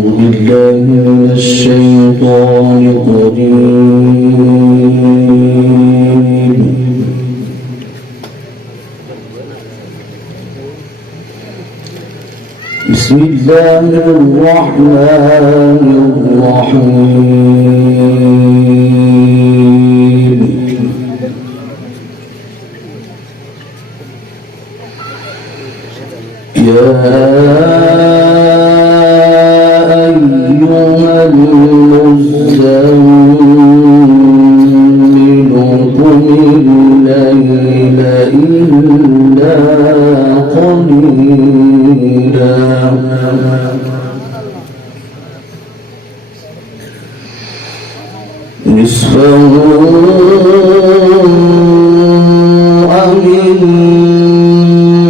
بالله من الشيطان الرجيم. بسم الله الرحمن الرحيم. يا أيها المزمل قم الليل إلا قليلا نصفه أو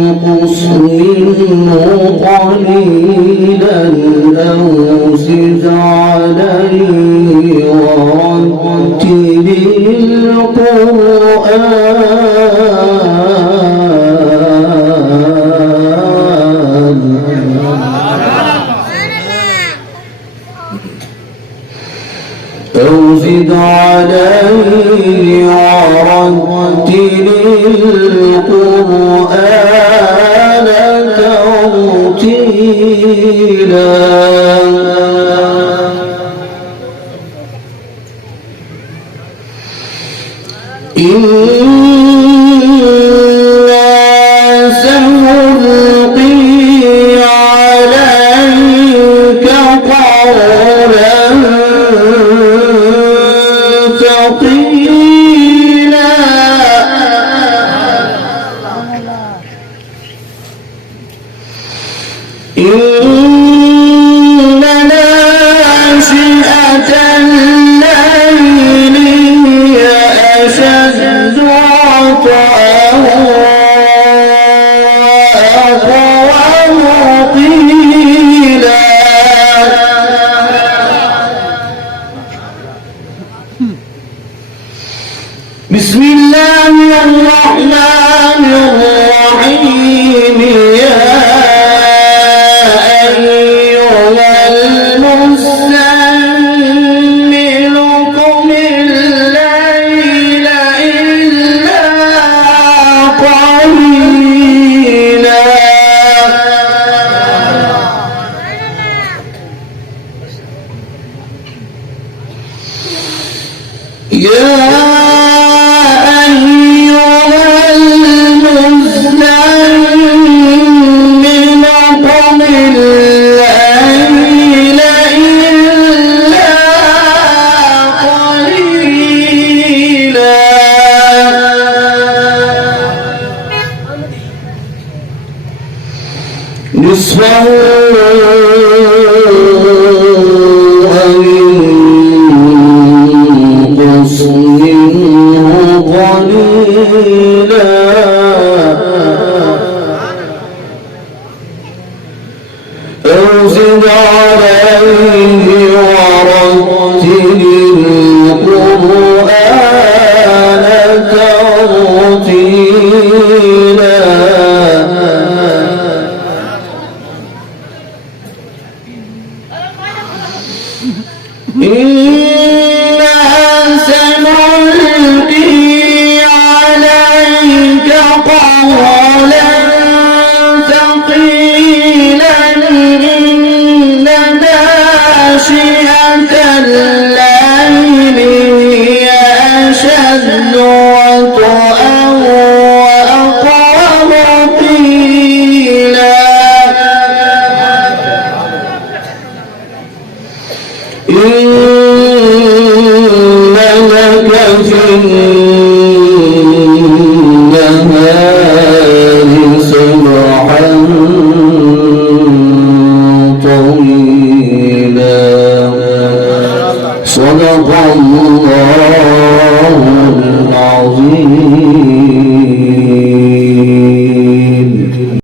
انقص منه قليلا أو زد عليه ورتل القرآن أو زد عليه ورتل القرآن ترتيلا إنا سنلقي عليك قولا ثقيلا إن ناشئة الليل هي أشد وطئا وأقوم قيلا بسم الله الرحمن الرحيم. يا أيها المزمل قم الليل إلا قليلا يا نصفه أو انقص منه قليلا أو زد عليه ورتل القرآن ترتيلا إنا سنلقي عليك قولا ثقيلا إن ناشئة الليل هي أشد وطئا وأقوم قيلا إن لك في النهار سبحا طويلا صدق الله